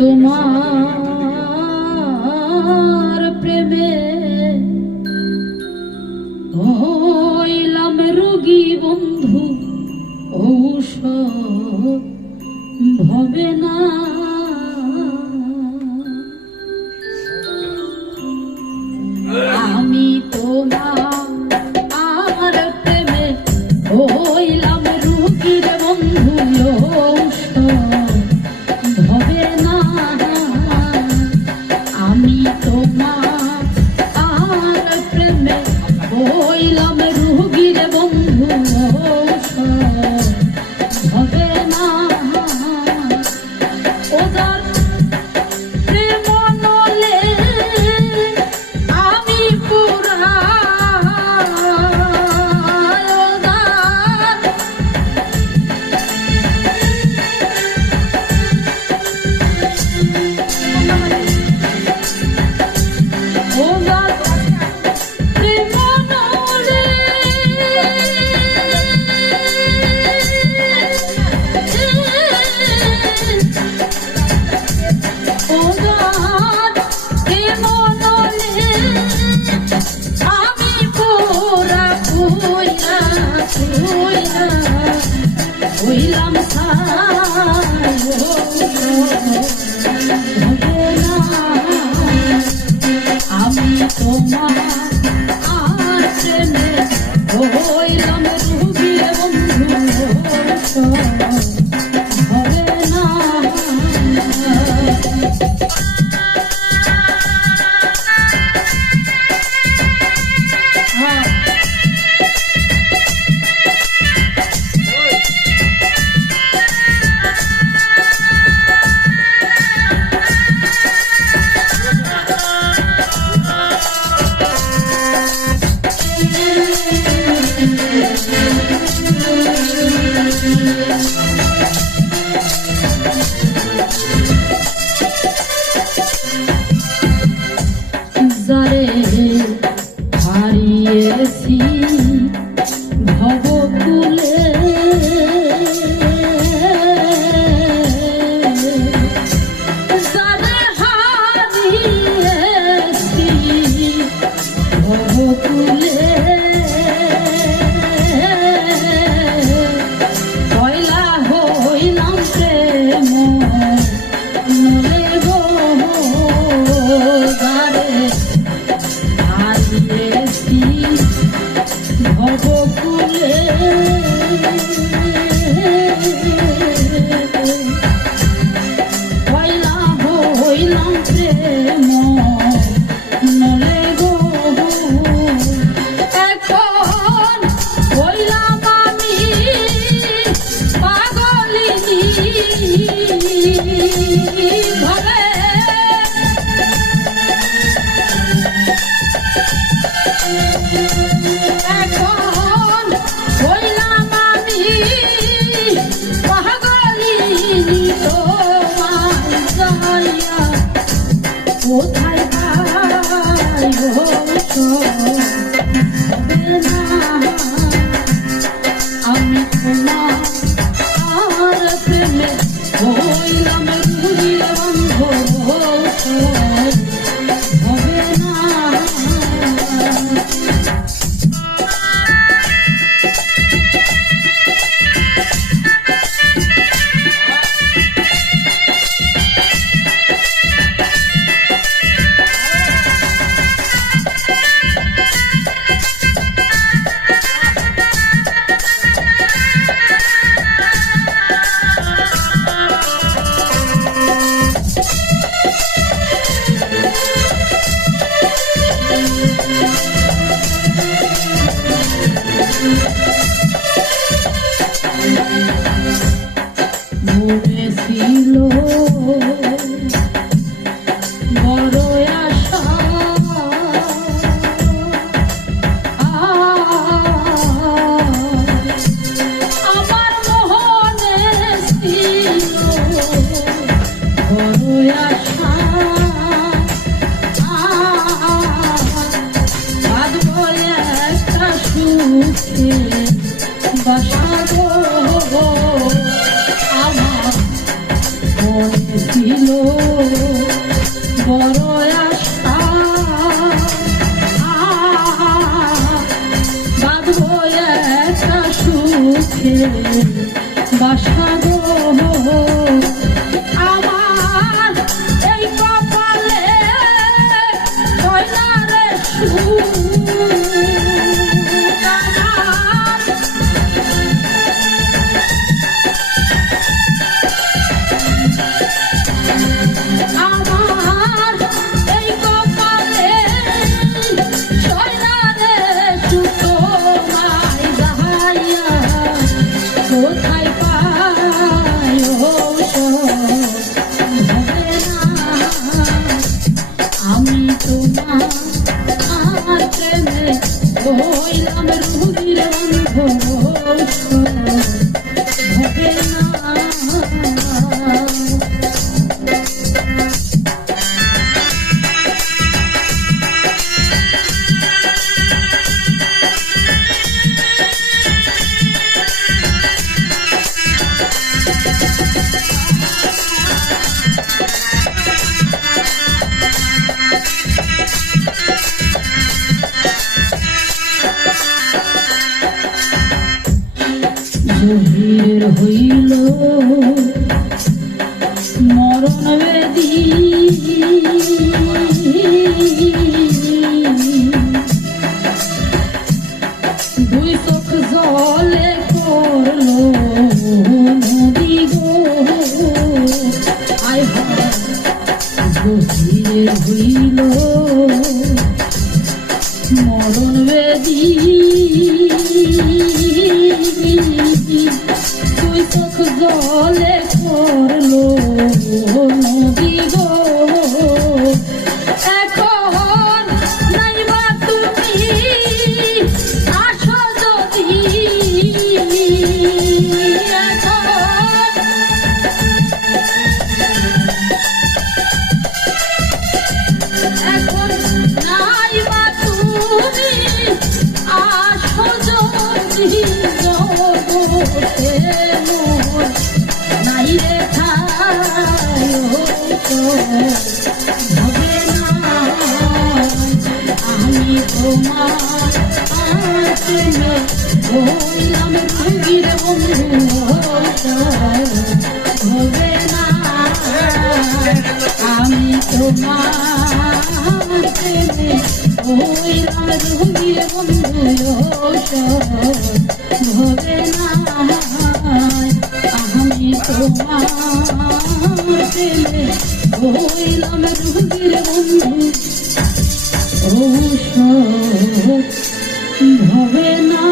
তোমার প্রেমে হইলাম রোগী বন্ধু, ঔষধ ভবে না। আমি তোমার প্রেমে হইলাম রোগী বন্ধু, ঔষধ ভবে না। আমি তোমার প্রেমে হইলাম রোগী বন্ধু, ঔষধ ভবে না। ওদার প্রেম নলে আমি পুরা, ওদার প্রেম নলে ওদার প্রেম নলে আমি পুরা পুরা পুরা হইলাম আমি তোমার আর প্রেমে হইলাম রোগী বন্ধু, হবে না। বাসা গো আমার এই কপালে হয় না রে সুখ আমার এই কপালে হয় না রে সুখ তোমায় যাহাইয়া কোথায় পাই ঔষধ হবে না আমি তোমার আর প্রেমে হইলাম রুগীর বন্ধু হবে না গভীর হইল মরণ বেদী দুই চোখ জলে করলো নদী গো আয় হায় গভীর হইল মরণ বেদী তুই চোখ জলে করলো নদী গো এখন নাইবা তুমি আসো যদি এখন নাইবা তুমি আসো যদি জগতে মোর নাই রে ঠাই হবে না আমি তোমার প্রেমে হইলাম রুগীর বন্ধু হবে না আমি তোমার প্রেমে হইলাম রুগীর বন্ধু হবে না আমি তোমার প্রেমে হইলাম রুগীর বন্ধু ঔষধ হবে না।